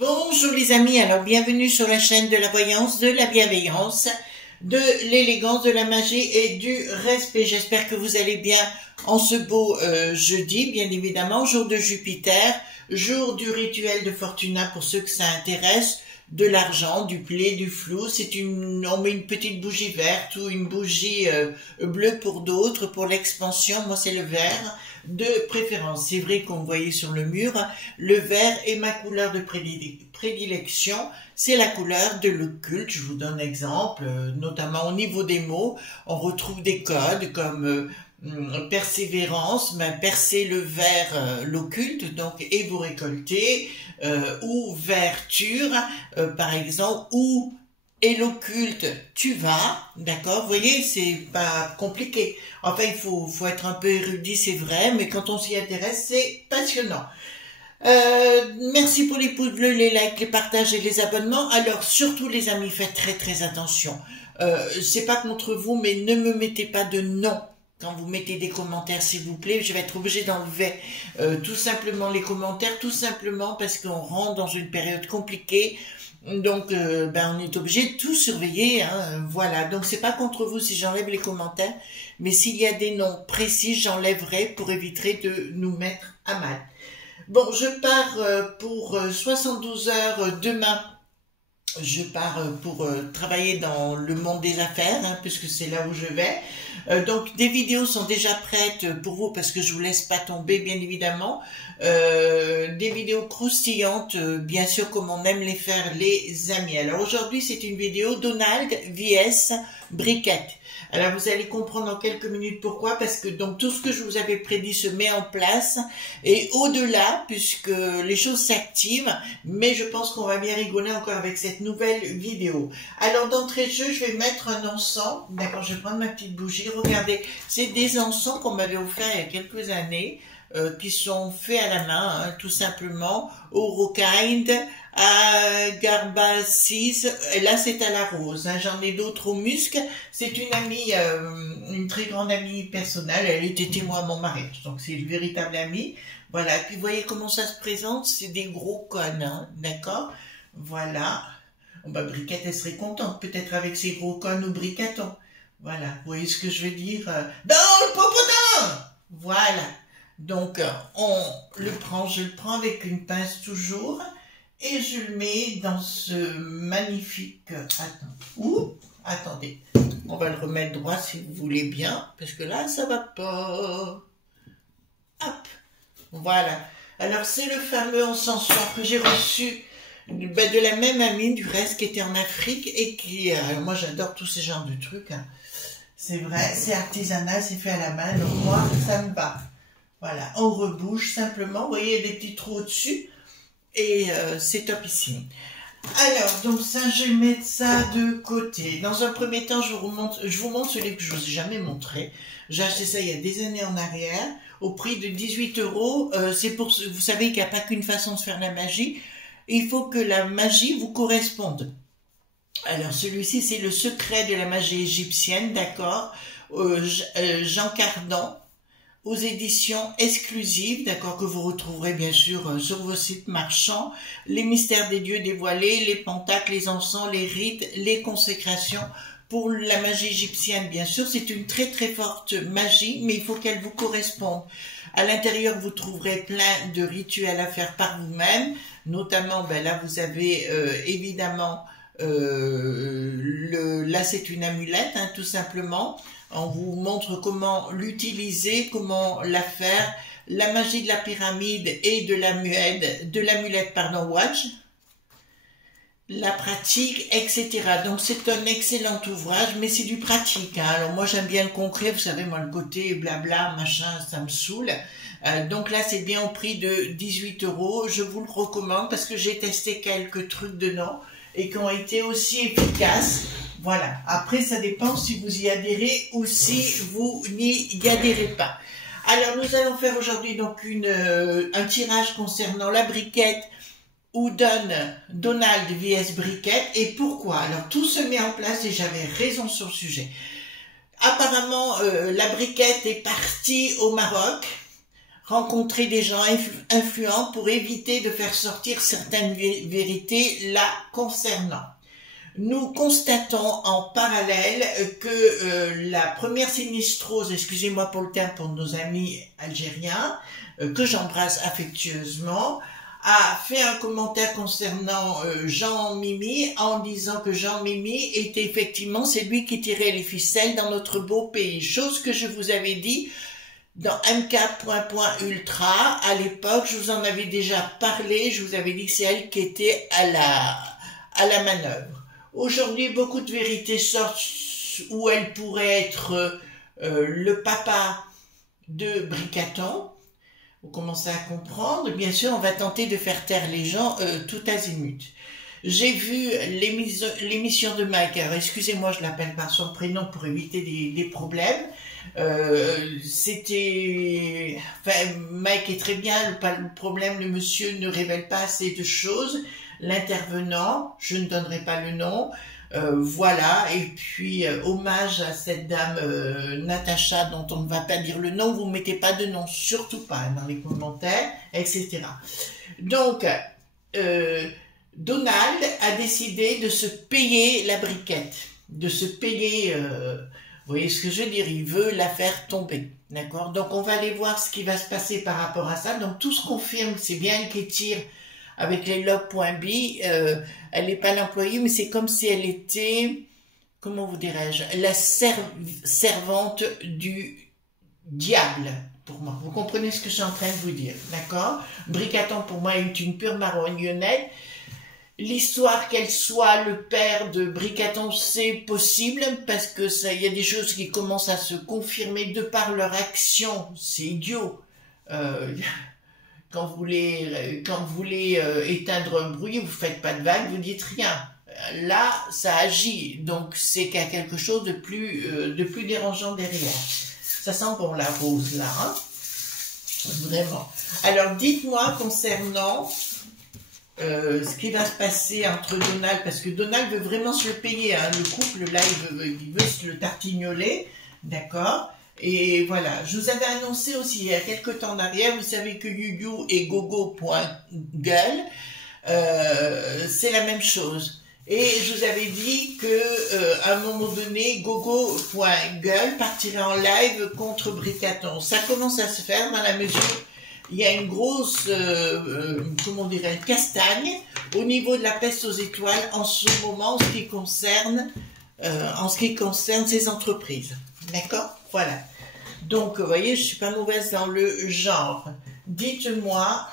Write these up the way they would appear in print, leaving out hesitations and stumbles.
Bonjour les amis, alors bienvenue sur la chaîne de la voyance, de la bienveillance, de l'élégance, de la magie et du respect. J'espère que vous allez bien en ce beau jeudi, bien évidemment, jour de Jupiter, jour du rituel de Fortuna pour ceux que ça intéresse, de l'argent, du blé, du flou. On met une petite bougie verte ou une bougie bleue pour d'autres, pour l'expansion. Moi c'est le vert de préférence. C'est vrai qu'on voyait sur le mur, le vert est ma couleur de prédilection. C'est la couleur de l'occulte. Je vous donne un exemple, notamment au niveau des mots, on retrouve des codes comme persévérance, percer le vert, l'occulte, donc et vous récoltez, ouverture, par exemple, ou et l'occulte, tu vas, d'accord, vous voyez, c'est pas compliqué. Enfin, il faut être un peu érudit, c'est vrai, mais quand on s'y intéresse, c'est passionnant. Merci pour les pouces bleus, les likes, les partages et les abonnements. Alors, surtout les amis, faites très attention. C'est pas contre vous, mais ne me mettez pas de nom. Quand vous mettez des commentaires, s'il vous plaît, je vais être obligée d'enlever tout simplement les commentaires, tout simplement parce qu'on rentre dans une période compliquée. Donc, on est obligé de tout surveiller, hein, voilà. Donc, c'est pas contre vous si j'enlève les commentaires, mais s'il y a des noms précis, j'enlèverai pour éviter de nous mettre à mal. Bon, je pars pour 72 heures demain. Je pars pour travailler dans le monde des affaires, hein, puisque c'est là où je vais. Donc des vidéos sont déjà prêtes pour vous parce que je vous laisse pas tomber, bien évidemment. Des vidéos croustillantes, bien sûr, comme on aime les faire les amis. Alors aujourd'hui c'est une vidéo Donald vs Briquette. Alors vous allez comprendre en quelques minutes pourquoi, parce que donc tout ce que je vous avais prédit se met en place et au-delà, puisque les choses s'activent, mais je pense qu'on va bien rigoler encore avec cette nouvelle vidéo. Alors d'entrée de jeu, je vais mettre un encens, d'accord, je vais prendre ma petite bougie, regardez, c'est des encens qu'on m'avait offert il y a quelques années, qui sont faits à la main, hein, tout simplement, au Rokind, à Garbacis, et là c'est à la rose, hein, j'en ai d'autres au musc. C'est une amie, une très grande amie personnelle, elle était témoin à mon mariage, donc c'est une véritable amie, voilà. Et puis vous voyez comment ça se présente, c'est des gros cônes, hein, d'accord, voilà. Briquette, elle serait contente, peut-être avec ses gros cônes ou briquetons, voilà, vous voyez ce que je veux dire, dans le popotin, voilà. Donc, je le prends avec une pince toujours, et je le mets dans ce magnifique, attendez, on va le remettre droit si vous voulez bien, parce que là, ça va pas, hop, voilà. Alors, c'est le fameux encensoir que j'ai reçu de la même amie, du reste, qui était en Afrique, et qui, moi j'adore tous ces genres de trucs, hein. C'est vrai, c'est artisanal, c'est fait à la main, donc moi, ça me va. Voilà, on rebouche simplement, vous voyez, il y a des petits trous au-dessus, et c'est top ici. Alors, donc ça, je vais mettre ça de côté. Dans un premier temps, je vous montre celui que je vous ai jamais montré. J'ai acheté ça il y a des années en arrière, au prix de 18 €. C'est pour, vous savez qu'il n'y a pas qu'une façon de faire la magie, il faut que la magie vous corresponde. Alors, celui-ci, c'est le secret de la magie égyptienne, d'accord, Jean Cardan, aux éditions exclusives, d'accord, que vous retrouverez bien sûr sur vos sites marchands, les mystères des dieux dévoilés, les pentacles, les encens, les rites, les consécrations pour la magie égyptienne, bien sûr. C'est une très forte magie, mais il faut qu'elle vous corresponde. À l'intérieur, vous trouverez plein de rituels à faire par vous-même, notamment, là vous avez évidemment, là c'est une amulette, hein, tout simplement. On vous montre comment l'utiliser, comment la faire, la magie de la pyramide et de l'amulette, watch. la pratique, etc. Donc c'est un excellent ouvrage, mais c'est du pratique, hein. Alors moi j'aime bien le concret, vous savez, moi le côté blabla, machin, ça me saoule. Donc là c'est bien au prix de 18 €. Je vous le recommande parce que j'ai testé quelques trucs dedans et qui ont été aussi efficaces. Voilà. Après ça dépend si vous y adhérez ou si vous n'y adhérez pas. Alors nous allons faire aujourd'hui donc un tirage concernant la briquette Donald vs Briquette. Et pourquoi? Alors tout se met en place et j'avais raison sur le sujet. Apparemment la briquette est partie au Maroc rencontrer des gens influents pour éviter de faire sortir certaines vérités la concernant. Nous constatons en parallèle que la première sinistrose, excusez-moi pour le terme pour nos amis algériens, que j'embrasse affectueusement, a fait un commentaire concernant Jean-Mimi en disant que Jean-Mimi était effectivement celui qui tirait les ficelles dans notre beau pays. Chose que je vous avais dit dans M4.ultra. À l'époque, je vous en avais déjà parlé, je vous avais dit que c'est elle qui était à la manœuvre. Aujourd'hui, beaucoup de vérités sortent où elle pourrait être le papa de Bricaton. Vous commencez à comprendre. Bien sûr, on va tenter de faire taire les gens tout azimut. J'ai vu l'émission de Mike. Alors, excusez-moi, je l'appelle par son prénom pour éviter des problèmes. Mike est très bien. Le problème, le monsieur ne révèle pas assez de choses. L'intervenant, je ne donnerai pas le nom. Voilà, et puis hommage à cette dame Natacha dont on ne va pas dire le nom, vous ne mettez pas de nom, surtout pas dans les commentaires, etc. Donc, Donald a décidé de se payer la briquette, de se payer, vous voyez ce que je veux dire, il veut la faire tomber, d'accord? Donc on va aller voir ce qui va se passer par rapport à ça. Donc tout se confirme, c'est bien elle qui tire avec les logs.b, elle n'est pas l'employée, mais c'est comme si elle était, comment vous dirais-je, la servante du diable, pour moi. Vous comprenez ce que je suis en train de vous dire, d'accord? Bricaton, pour moi, est une pure marionnette. L'histoire qu'elle soit le père de Bricaton, c'est possible, parce que ça, il y a des choses qui commencent à se confirmer de par leur action, c'est idiot. Quand vous voulez éteindre un bruit, vous faites pas de vague, vous dites rien. Là, ça agit, donc c'est qu'il y a quelque chose de plus dérangeant derrière. Ça sent bon la rose là, hein? Vraiment. Alors dites-moi concernant ce qui va se passer entre Donald, parce que Donald veut vraiment se le payer, hein, le couple là, il veut se le tartignoler, d'accord? Et voilà, je vous avais annoncé aussi il y a quelques temps en arrière, vous savez que Yuyu et Gogo.gueule, c'est la même chose. Et je vous avais dit que à un moment donné, Gogo.gueule partirait en live contre Bricaton. Ça commence à se faire dans la mesure où il y a une grosse, comment dirais-je, castagne au niveau de la peste aux étoiles en ce moment en ce qui concerne ces entreprises. D'accord? Voilà. Donc, vous voyez, je suis pas mauvaise dans le genre. Dites-moi.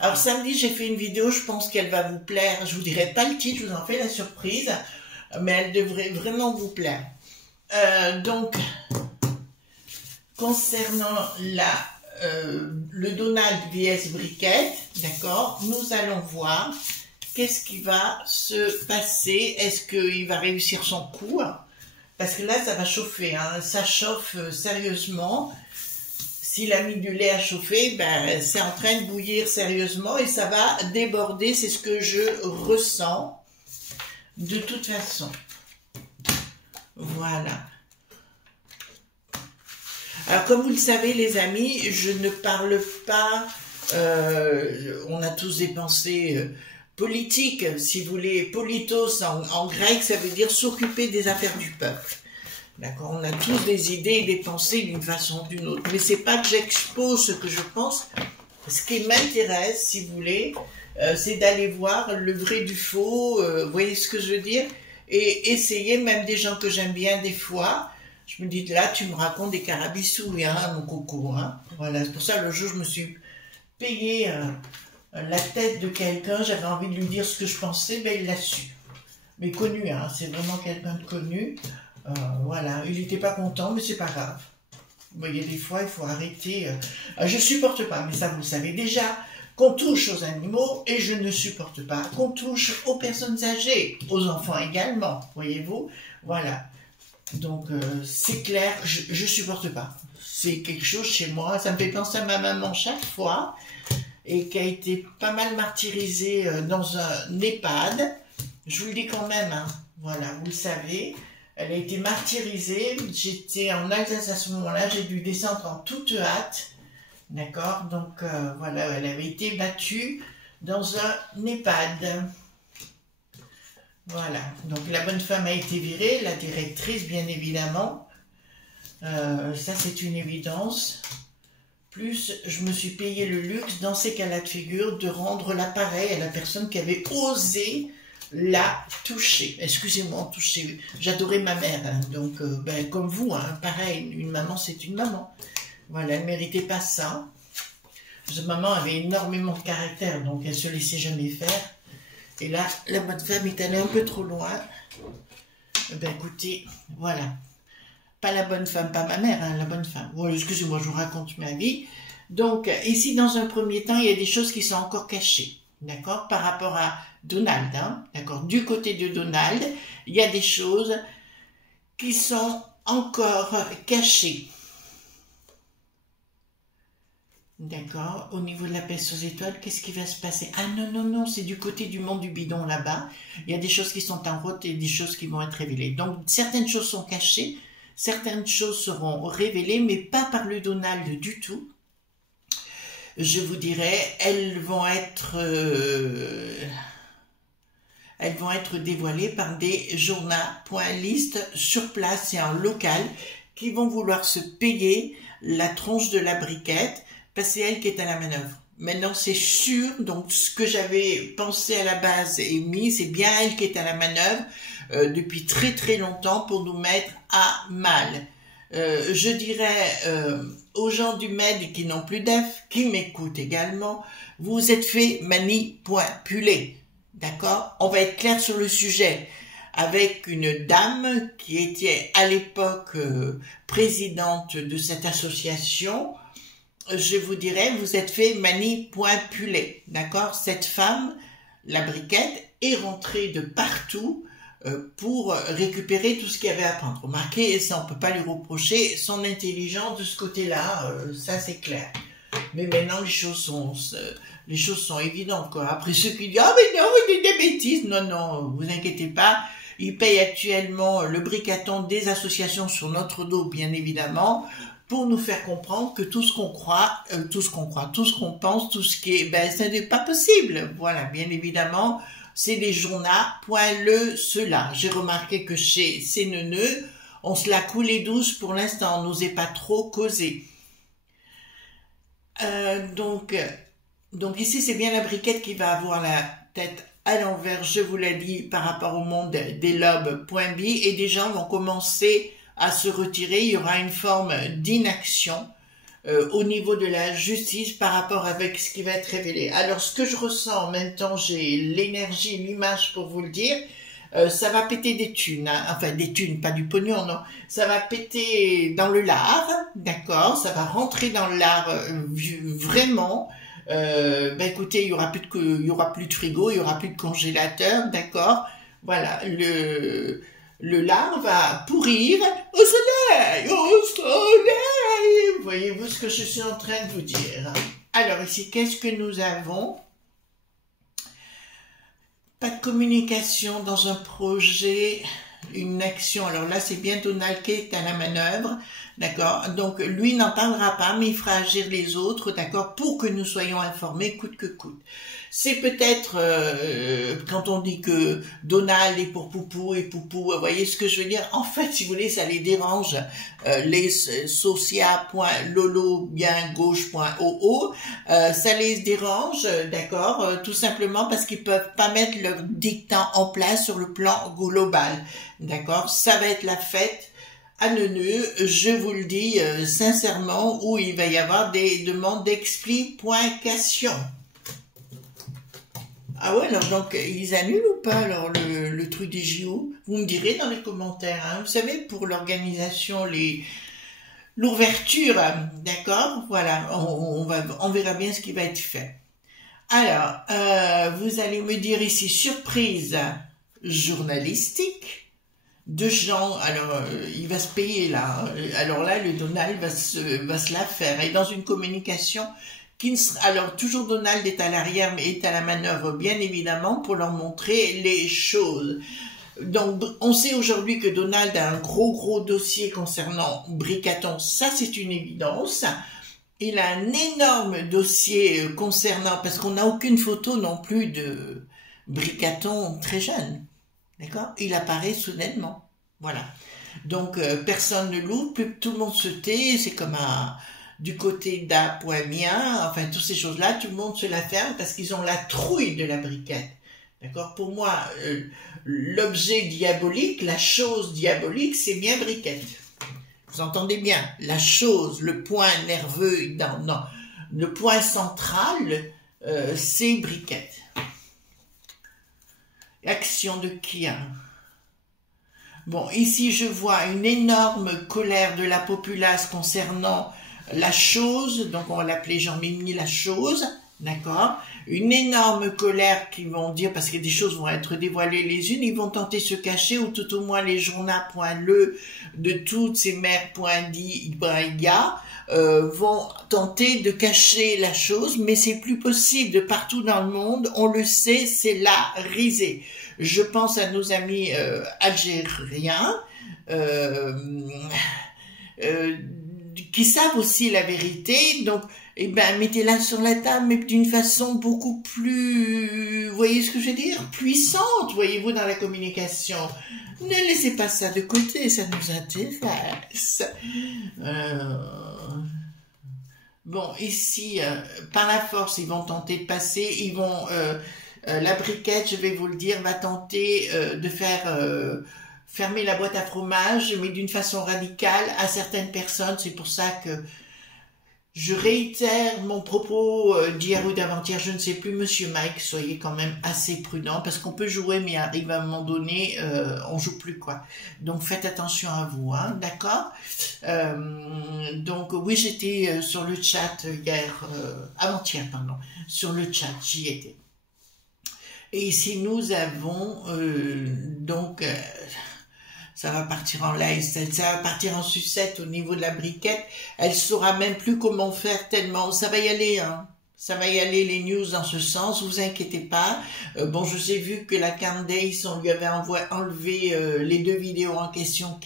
Alors, samedi, j'ai fait une vidéo, je pense qu'elle va vous plaire. Je vous dirai pas le titre, je vous en fais la surprise, mais elle devrait vraiment vous plaire. Donc, concernant le Donald vs Briquette, d'accord, nous allons voir qu'est-ce qui va se passer. Est-ce qu'il va réussir son coup? Parce que là, ça va chauffer, hein. Ça chauffe sérieusement. S'il a mis du lait à chauffer, ben, c'est en train de bouillir sérieusement et ça va déborder. C'est ce que je ressens de toute façon. Voilà. Alors, comme vous le savez, les amis, je ne parle pas... on a tous des pensées... politique, si vous voulez, politos en grec, ça veut dire s'occuper des affaires du peuple. D'accord, on a tous des idées et des pensées d'une façon ou d'une autre. Mais c'est pas que j'expose ce que je pense. Ce qui m'intéresse, si vous voulez, c'est d'aller voir le vrai du faux, vous voyez ce que je veux dire? Et essayer, même des gens que j'aime bien des fois, je me dis, là, tu me racontes des carabissouilles, hein, mon coco, hein. Voilà, c'est pour ça, le jour, je me suis payé la tête de quelqu'un, j'avais envie de lui dire ce que je pensais, ben il l'a su. Mais connu, hein, c'est vraiment quelqu'un de connu. Voilà, il n'était pas content, mais c'est pas grave. Bon, il y a des fois, il faut arrêter. Je supporte pas, mais ça vous le savez déjà, qu'on touche aux animaux, et je ne supporte pas qu'on touche aux personnes âgées, aux enfants également, voyez-vous. Voilà. Donc, c'est clair, je supporte pas. C'est quelque chose chez moi, ça me fait penser à ma maman chaque fois, et qui a été pas mal martyrisée dans un EHPAD. Je vous le dis quand même, hein. Voilà, vous le savez. Elle a été martyrisée. J'étais en Alsace à ce moment-là. J'ai dû descendre en toute hâte. D'accord? Donc, voilà, elle avait été battue dans un EHPAD. Voilà. Donc, la bonne femme a été virée. La directrice, bien évidemment. Ça, c'est une évidence. Plus, je me suis payé le luxe, dans ces cas-là de figure, de rendre l'appareil à la personne qui avait osé la toucher. Excusez-moi, toucher. J'adorais ma mère, hein, donc ben, comme vous, hein, pareil, une maman c'est une maman. Voilà, elle ne méritait pas ça. Cette maman avait énormément de caractère, donc elle se laissait jamais faire. Et là, la bonne femme est allée un peu trop loin. Ben écoutez, voilà. Pas la bonne femme, pas ma mère, hein, la bonne femme. Bon, excusez-moi, je vous raconte ma vie. Donc, ici, dans un premier temps, il y a des choses qui sont encore cachées. D'accord? Par rapport à Donald, hein? D'accord? Du côté de Donald, il y a des choses qui sont encore cachées. D'accord? Au niveau de la peste aux étoiles, qu'est-ce qui va se passer? Ah non, non, non, c'est du côté du monde du bidon là-bas. Il y a des choses qui sont en route et des choses qui vont être révélées. Donc, certaines choses sont cachées, certaines choses seront révélées, mais pas par le Donald du tout. Je vous dirais, elles vont être dévoilées par des journalistes sur place et en local qui vont vouloir se payer la tronche de la briquette parce que c'est elle qui est à la manœuvre. Maintenant, c'est sûr, donc ce que j'avais pensé à la base et mis, c'est bien elle qui est à la manœuvre depuis très très longtemps pour nous mettre à mal. Je dirais aux gens du MED qui n'ont plus d'EF, qui m'écoutent également, vous êtes fait manipuler, d'accord? On va être clair sur le sujet, avec une dame qui était à l'époque présidente de cette association. Je vous dirais, vous êtes fait manipuler, d'accord? Cette femme, la briquette, est rentrée de partout pour récupérer tout ce qu'il y avait à prendre. Remarquez, ça on peut pas lui reprocher son intelligence de ce côté-là, ça c'est clair. Mais maintenant les choses sont évidentes quoi. Après ceux qui disent ah mais non, vous dites des bêtises, non non, vous inquiétez pas, ils payent actuellement le bricaton des associations sur notre dos bien évidemment pour nous faire comprendre que tout ce qu'on croit, tout ce qu'on pense, tout ce qui est, ben ce n'est pas possible. Voilà, bien évidemment. C'est des journaux, point le cela. J'ai remarqué que chez ces neuneux, on se la coulait douce pour l'instant, on n'osait pas trop causer. Donc ici, c'est bien la briquette qui va avoir la tête à l'envers, je vous l'ai dit, par rapport au monde des lobes, point B, et des gens vont commencer à se retirer. Il y aura une forme d'inaction au niveau de la justice par rapport avec ce qui va être révélé. Alors, ce que je ressens en même temps, j'ai l'énergie, l'image pour vous le dire, ça va péter des thunes, hein. Enfin des thunes, pas du pognon, non. Ça va péter dans le lard, d'accord, ça va rentrer dans le lard vraiment. Ben écoutez, il y aura plus de frigo, il y aura plus de congélateur, d'accord. Voilà, le lard va pourrir au soleil, au soleil. Voyez-vous ce que je suis en train de vous dire? Alors ici, qu'est-ce que nous avons? Pas de communication dans un projet, une action. Alors là, c'est bien Donald qui est à la manœuvre, d'accord? Donc lui n'en parlera pas, mais il fera agir les autres, d'accord? Pour que nous soyons informés coûte que coûte. C'est peut-être quand on dit que Donald est pour Poupou et Poupou, vous voyez ce que je veux dire? En fait, si vous voulez, ça les dérange. Les socia.lolo bien gauche.oo, ça les dérange, d'accord? Tout simplement parce qu'ils peuvent pas mettre leur dictat en place sur le plan global, d'accord? Ça va être la fête à Neuneu, je vous le dis sincèrement, où il va y avoir des demandes d'explication. Ah ouais, alors donc ils annulent ou pas alors le truc des JO? Vous me direz dans les commentaires, hein. Vous savez, pour l'organisation, l'ouverture, d'accord? Voilà, on verra bien ce qui va être fait. Alors, vous allez me dire ici, surprise journalistique de gens, alors il va se payer là, hein. Alors là, le Donald va se la faire, et dans une communication alors toujours Donald est à l'arrière, mais est à la manœuvre, bien évidemment, pour leur montrer les choses. Donc, on sait aujourd'hui que Donald a un gros dossier concernant Bricaton, ça c'est une évidence. Il a un énorme dossier concernant, parce qu'on n'a aucune photo non plus de Bricaton très jeune, d'accord? Il apparaît soudainement, voilà. Donc, personne ne l'ouvre, tout le monde se tait, c'est comme du côté d'A.Mien, enfin, toutes ces choses-là, tout le monde se la ferme parce qu'ils ont la trouille de la briquette. D'accord? Pour moi, l'objet diabolique, la chose diabolique, c'est bien briquette. Vous entendez bien? La chose, le point nerveux, non, le point central, c'est briquette. Action de qui, hein? Bon, ici, je vois une énorme colère de la populace concernant la chose, donc on va l'appeler Jean-Mimi la chose, d'accord? Une énorme colère qui vont dire, parce que des choses vont être dévoilées les unes, ils vont tenter de se cacher, ou tout au moins les journaux.le de toutes ces mères.di.ia vont tenter de cacher la chose, mais c'est plus possible de partout dans le monde, on le sait, c'est la risée. Je pense à nos amis algériens, qui savent aussi la vérité, donc eh ben mettez-la sur la table, mais d'une façon beaucoup plus, vous voyez ce que je veux dire, puissante, voyez-vous, dans la communication. Ne laissez pas ça de côté, ça nous intéresse. Bon, ici, par la force, ils vont tenter de passer, ils vont, la briquette, je vais vous le dire, va tenter de faire fermer la boîte à fromage, mais d'une façon radicale à certaines personnes. C'est pour ça que je réitère mon propos d'hier ou d'avant-hier, je ne sais plus, Monsieur Mike, soyez quand même assez prudent, parce qu'on peut jouer, mais arrive à un moment donné, on joue plus, quoi. Donc faites attention à vous, hein, d'accord? Donc oui, j'étais sur le chat hier, avant-hier, pardon, sur le chat, j'y étais. Et ici, nous avons donc... ça va partir en live, ça va partir en sucette au niveau de la briquette. Elle saura même plus comment faire tellement. Ça va y aller, hein. Ça va y aller, les news dans ce sens, vous inquiétez pas. Bon, je sais vu que la Candace, on lui avait enlevé les 2 vidéos en question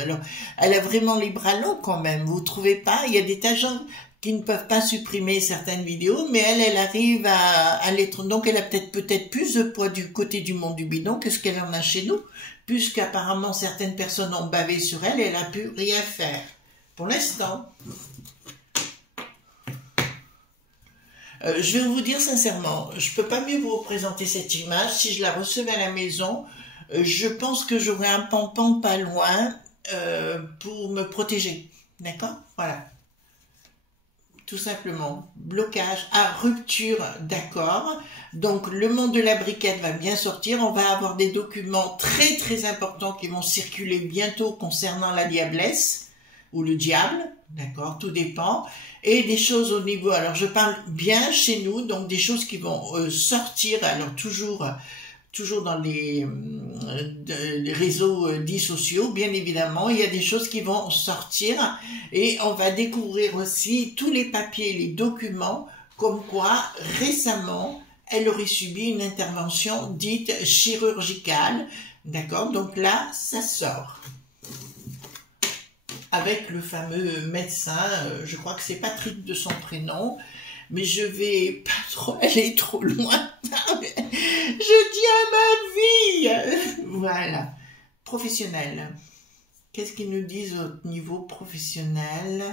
alors, elle a vraiment les bras longs quand même, vous trouvez pas? Il y a des tas de gens qui ne peuvent pas supprimer certaines vidéos, mais elle arrive à l'être. Donc elle a peut-être plus de poids du côté du monde du bidon que ce qu'elle en a chez nous, puisqu'apparemment certaines personnes ont bavé sur elle et elle a pu rien faire. Pour l'instant. Je vais vous dire sincèrement, je peux pas mieux vous représenter cette image. Si je la recevais à la maison, je pense que j'aurais un pampan pas loin pour me protéger. D'accord? Voilà. Tout simplement, blocage à rupture d'accord. Donc le monde de la briquette va bien sortir, on va avoir des documents très importants qui vont circuler bientôt concernant la diablesse ou le diable, d'accord, tout dépend, et des choses au niveau, alors je parle bien chez nous, donc des choses qui vont sortir, alors toujours dans les réseaux dits sociaux, bien évidemment, il y a des choses qui vont sortir et on va découvrir aussi tous les papiers, les documents, comme quoi récemment, elle aurait subi une intervention dite chirurgicale, d'accord? Donc là, ça sort. Avec le fameux médecin, je crois que c'est Patrick de son prénom, mais je vais pas trop aller trop loin. Je tiens ma vie. Voilà. Professionnel. Qu'est-ce qu'ils nous disent au niveau professionnel?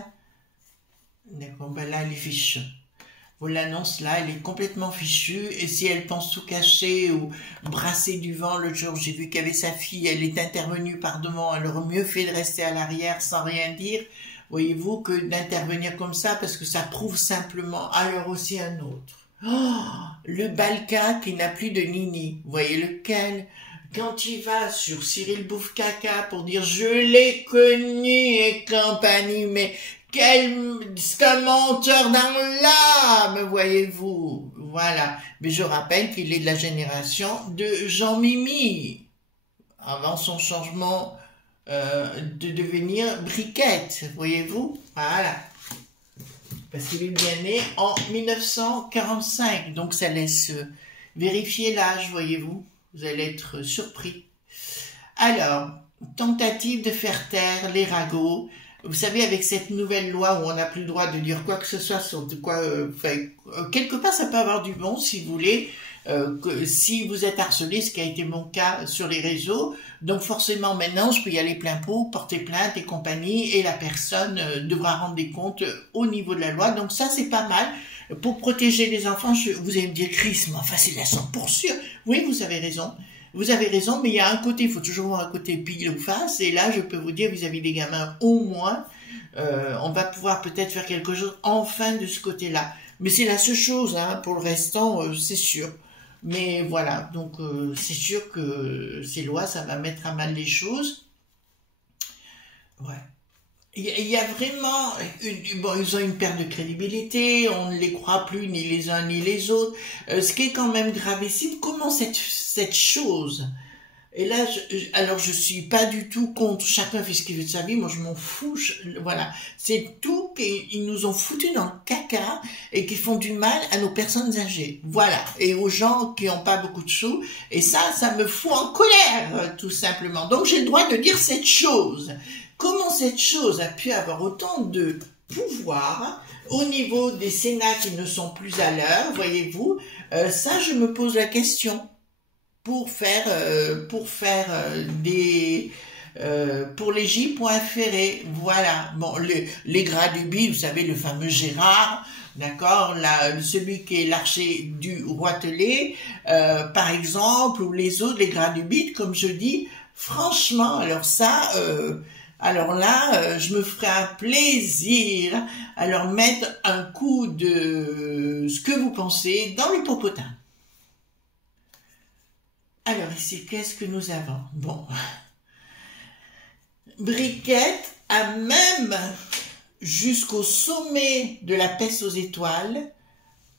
D'accord, ben là, elle est fichue. Vous l'annonce là, elle est complètement fichue. Et si elle pense tout cacher ou brasser du vent, le jour j'ai vu qu'il y avait sa fille, elle est intervenue par devant, elle aurait mieux fait de rester à l'arrière sans rien dire. Voyez-vous, que d'intervenir comme ça, parce que ça prouve simplement, alors aussi un autre. Oh, le Balka qui n'a plus de nini. Vous voyez lequel? Quand il va sur Cyril Bouffe-Caca pour dire « Je l'ai connu et compagnie », mais c'est un menteur dans l'âme, voyez-vous. Voilà. Mais je rappelle qu'il est de la génération de Jean Mimi, avant son changement de devenir Briquette, voyez-vous. Voilà. Parce qu'il est bien né en 1945, donc ça laisse vérifier l'âge, voyez-vous. Vous allez être surpris. Alors, tentative de faire taire les ragots. Vous savez, avec cette nouvelle loi où on n'a plus le droit de dire quoi que ce soit sur de quoi, quelque part ça peut avoir du bon si vous voulez, si vous êtes harcelé, ce qui a été mon cas sur les réseaux, donc forcément maintenant je peux y aller plein pot, porter plainte et compagnie, et la personne devra rendre des comptes au niveau de la loi, donc ça c'est pas mal. Pour protéger les enfants, vous allez me dire, Chris, mais enfin c'est la 100%. Oui, vous avez raison. Vous avez raison, mais il y a un côté, il faut toujours voir un côté pile ou face, et là, je peux vous dire, vis-à-vis des gamins, au moins, on va pouvoir peut-être faire quelque chose, enfin, de ce côté-là. Mais c'est la seule chose, hein, pour le restant, c'est sûr. Mais voilà, donc, c'est sûr que ces lois, ça va mettre à mal les choses. Ouais. Il y a vraiment, bon, ils ont une perte de crédibilité, on ne les croit plus ni les uns ni les autres. Ce qui est quand même gravissime, comment cette chose, et là, alors je suis pas du tout contre, chacun fait ce qu'il veut de sa vie, moi je m'en fous, voilà. C'est tout qu'ils nous ont foutu dans le caca et qui font du mal à nos personnes âgées, voilà. Et aux gens qui n'ont pas beaucoup de sous, et ça me fout en colère, tout simplement. Donc j'ai le droit de dire cette chose. Comment cette chose a pu avoir autant de pouvoir au niveau des Sénats qui ne sont plus à l'heure, voyez-vous, ça je me pose la question pour faire pour les J-points ferrés, voilà. Bon, les gras du bide, vous savez, le fameux Gérard, d'accord, celui qui est l'archer du Roitelet, par exemple, ou les autres, les gras du bide, comme je dis, franchement, alors ça, alors là, je me ferai un plaisir à leur mettre un coup de ce que vous pensez dans le popotin. Alors ici, qu'est-ce que nous avons? Bon, Briquette a même, jusqu'au sommet de la peste aux étoiles,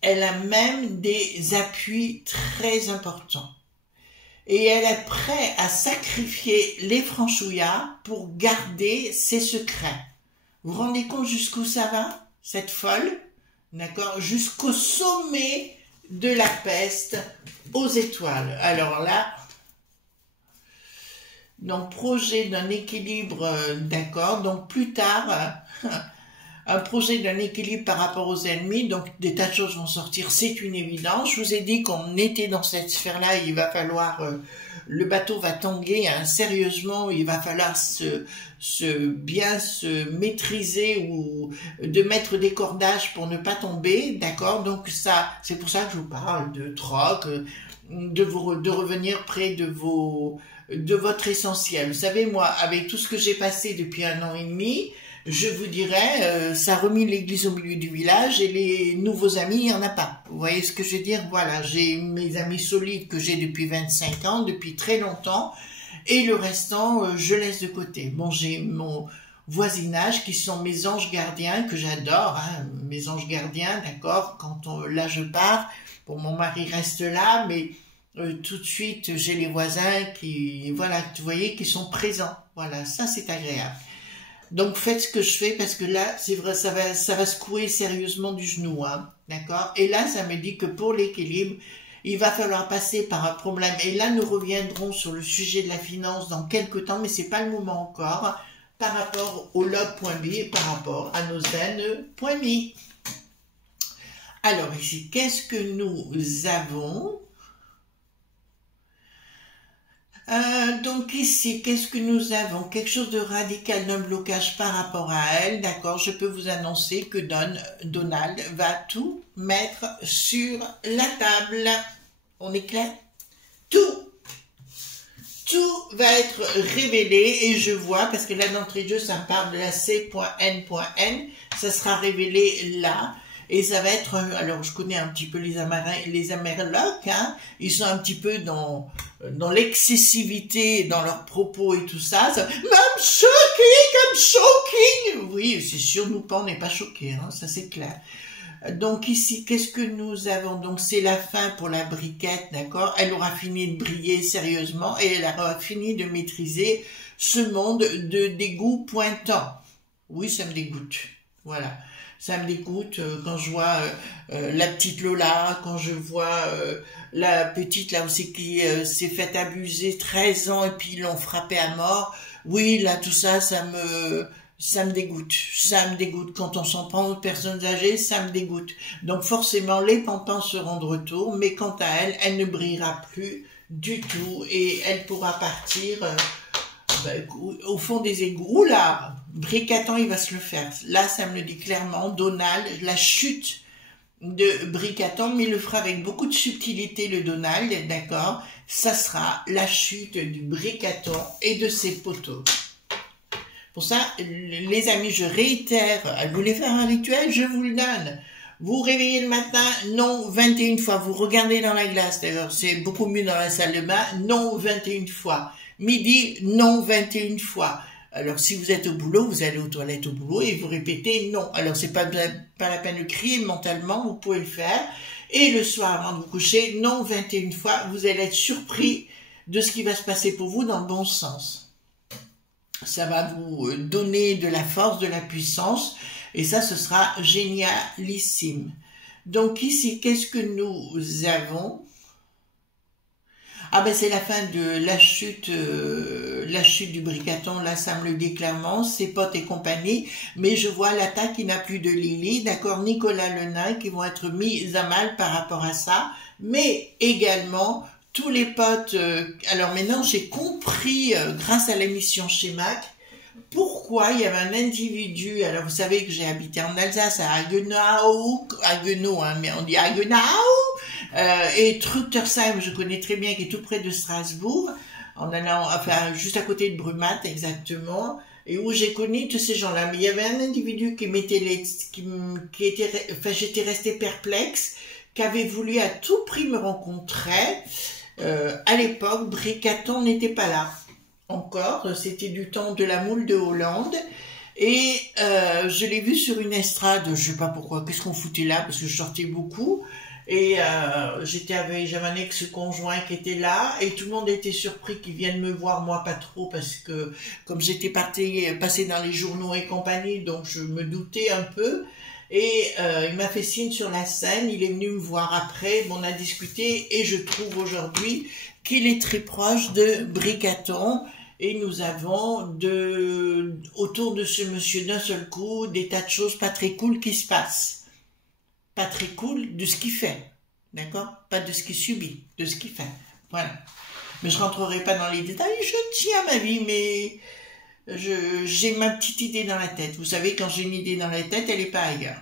elle a même des appuis très importants. Et elle est prête à sacrifier les franchouillards pour garder ses secrets. Vous vous rendez compte jusqu'où ça va, cette folle? D'accord? Jusqu'au sommet de la peste aux étoiles. Alors là, donc projet d'un équilibre, d'accord, donc plus tard, un projet d'un équilibre par rapport aux ennemis, donc des tas de choses vont sortir, c'est une évidence. Je vous ai dit qu'on était dans cette sphère-là, il va falloir, le bateau va tanguer, hein, sérieusement, il va falloir bien se maîtriser ou de mettre des cordages pour ne pas tomber, d'accord. Donc ça, c'est pour ça que je vous parle de troc, de revenir près de votre essentiel. Vous savez, moi, avec tout ce que j'ai passé depuis 1 an et demi, je vous dirais, ça a remis l'église au milieu du village et les nouveaux amis, il n'y en a pas. Vous voyez ce que je veux dire? Voilà, j'ai mes amis solides que j'ai depuis 25 ans, depuis très longtemps, et le restant, je laisse de côté. Bon, j'ai mon voisinage qui sont mes anges gardiens, que j'adore, hein, mes anges gardiens, d'accord, là je pars, bon, mon mari reste là, mais tout de suite, j'ai les voisins qui, voilà, vous voyez, qui sont présents. Voilà, ça c'est agréable. Donc faites ce que je fais parce que là, c'est vrai, ça va secouer sérieusement du genou, hein, d'accord? Et là, ça me dit que pour l'équilibre, il va falloir passer par un problème. Et là, nous reviendrons sur le sujet de la finance dans quelques temps, mais c'est pas le moment encore, par rapport au log.b et par rapport à nos n.mi. Alors ici, qu'est-ce que nous avons? Donc ici, qu'est-ce que nous avons? Quelque chose de radical d'un blocage par rapport à elle, d'accord? Je peux vous annoncer que Donald va tout mettre sur la table. On est clair? Tout va être révélé et je vois, parce que là d'entrée de jeu, ça me parle de la C.N.N, ça sera révélé là. Et ça va être, alors je connais un petit peu les Amerlocs, hein, ils sont un petit peu dans l'excessivité dans leurs propos et tout ça. I'm shocking. Oui, c'est sûr, nous pas, on n'est pas choqués, hein, ça c'est clair. Donc ici, qu'est-ce que nous avons? Donc c'est la fin pour la briquette, d'accord? Elle aura fini de briller sérieusement et elle aura fini de maîtriser ce monde de dégoût pointant. Oui, ça me dégoûte. Voilà. Ça me dégoûte quand je vois la petite Lola, quand je vois la petite là aussi qui s'est fait abuser 13 ans et puis ils l'ont frappée à mort. Oui, là tout ça, ça me dégoûte. Ça me dégoûte. Quand on s'en prend aux personnes âgées, ça me dégoûte. Donc forcément, les pampans seront de retour, mais quant à elle, elle ne brillera plus du tout et elle pourra partir au fond des égouts. Là, Bricaton, il va se le faire. Là, ça me le dit clairement. Donald, la chute de Bricaton, mais il le fera avec beaucoup de subtilité, le Donald, d'accord? Ça sera la chute du Bricaton et de ses poteaux. Pour ça, les amis, je réitère, vous voulez faire un rituel, je vous le donne. Vous réveillez le matin, non 21 fois. Vous regardez dans la glace, d'ailleurs, c'est beaucoup mieux dans la salle de bain, non 21 fois. Midi, non 21 fois. Alors, si vous êtes au boulot, vous allez aux toilettes au boulot et vous répétez non. Alors, c'est pas la peine de crier mentalement, vous pouvez le faire. Et le soir, avant de vous coucher, non 21 fois. Vous allez être surpris de ce qui va se passer pour vous dans le bon sens. Ça va vous donner de la force, de la puissance, et ça, ce sera génialissime. Donc ici, qu'est-ce que nous avons? Ah ben c'est la fin de la chute du Bricaton, là ça me le dit clairement, ses potes et compagnie, mais je vois l'attaque qui n'a plus de Lily, d'accord, Nicolas le nain qui vont être mis à mal par rapport à ça, mais également tous les potes, alors maintenant j'ai compris, grâce à l'émission chez Mac, pourquoi il y avait un individu, alors vous savez que j'ai habité en Alsace, à Haguenau, hein, mais on dit Haguenau, et Truttersheim, je connais très bien, qui est tout près de Strasbourg, en allant, enfin, juste à côté de Brumath, exactement, et où j'ai connu tous ces gens-là. Mais il y avait un individu qui m'était, enfin, j'étais restée perplexe, qui avait voulu à tout prix me rencontrer. À l'époque, Bricaton n'était pas là encore, c'était du temps de la moule de Hollande, et je l'ai vu sur une estrade, je sais pas pourquoi, qu'est-ce qu'on foutait là, parce que je sortais beaucoup, et j'avais un ex-conjoint qui était là, et tout le monde était surpris qu'il vienne me voir, moi pas trop, parce que comme j'étais passé dans les journaux et compagnie, donc je me doutais un peu. Et il m'a fait signe sur la scène, il est venu me voir après, on a discuté et je trouve aujourd'hui qu'il est très proche de Bricaton et nous avons autour de ce monsieur d'un seul coup des tas de choses pas très cool qui se passent. Pas très cool de ce qu'il fait, d'accord? Pas de ce qu'il subit, de ce qu'il fait. Voilà. Mais je rentrerai pas dans les détails, je tiens à ma vie, mais j'ai ma petite idée dans la tête. Vous savez, quand j'ai une idée dans la tête, elle n'est pas ailleurs.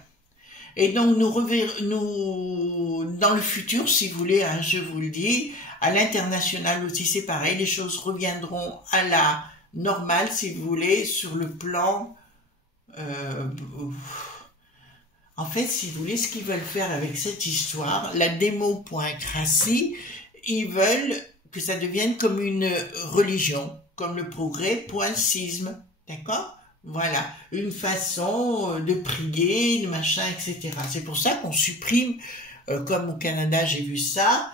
Et donc, nous, dans le futur, si vous voulez, hein, je vous le dis, à l'international aussi, c'est pareil, les choses reviendront à la normale, si vous voulez, sur le plan... en fait, si vous voulez, ce qu'ils veulent faire avec cette histoire, la démo.crassi, ils veulent que ça devienne comme une religion, comme le progrès.sisme, d'accord? Voilà, une façon de prier, de machin, etc. C'est pour ça qu'on supprime, comme au Canada, j'ai vu ça,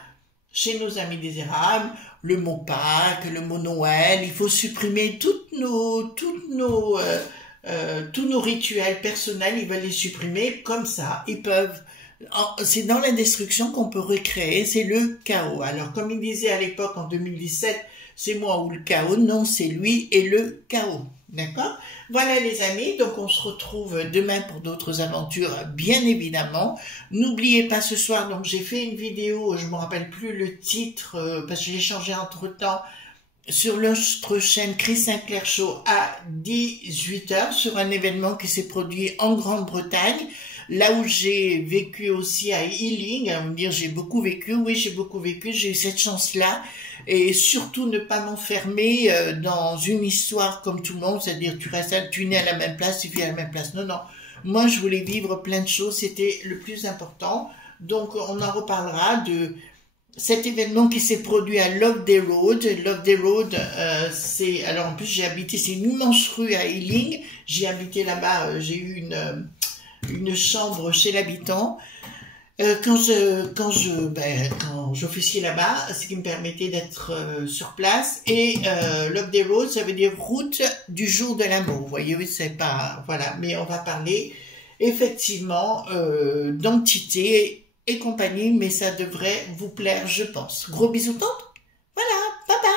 chez nos amis des Érables, le mot Pâques, le mot Noël, il faut supprimer tous nos rituels personnels, ils veulent les supprimer comme ça, ils peuvent. C'est dans la destruction qu'on peut recréer, c'est le chaos. Alors, comme il disait à l'époque, en 2017, c'est moi ou le chaos, non, c'est lui et le chaos. D'accord? Voilà les amis, donc on se retrouve demain pour d'autres aventures, bien évidemment. N'oubliez pas ce soir, donc j'ai fait une vidéo, je ne me rappelle plus le titre, parce que j'ai changé entre-temps, sur notre chaîne Chris Sinclair Show à 18 h sur un événement qui s'est produit en Grande-Bretagne, là où j'ai vécu aussi à Ealing. On va me dire j'ai beaucoup vécu, oui j'ai beaucoup vécu, j'ai eu cette chance-là, et surtout ne pas m'enfermer dans une histoire comme tout le monde, c'est-à-dire tu nais à la même place, tu vis à la même place. Non, non, Moi, je voulais vivre plein de choses, c'était le plus important. Donc, on en reparlera de cet événement qui s'est produit à Loveday Road. Loveday Road, c'est... Alors, en plus, j'ai habité... C'est une immense rue à Ealing. J'ai habité là-bas, j'ai eu une chambre chez l'habitant. Quand j'officiais là-bas, ce qui me permettait d'être sur place. Et Loveday Road, ça veut dire route du jour de l'amour. Vous voyez, oui, c'est pas... Voilà, mais on va parler effectivement d'entité et compagnie, mais ça devrait vous plaire, je pense. Gros bisous, tante. Voilà, bye bye.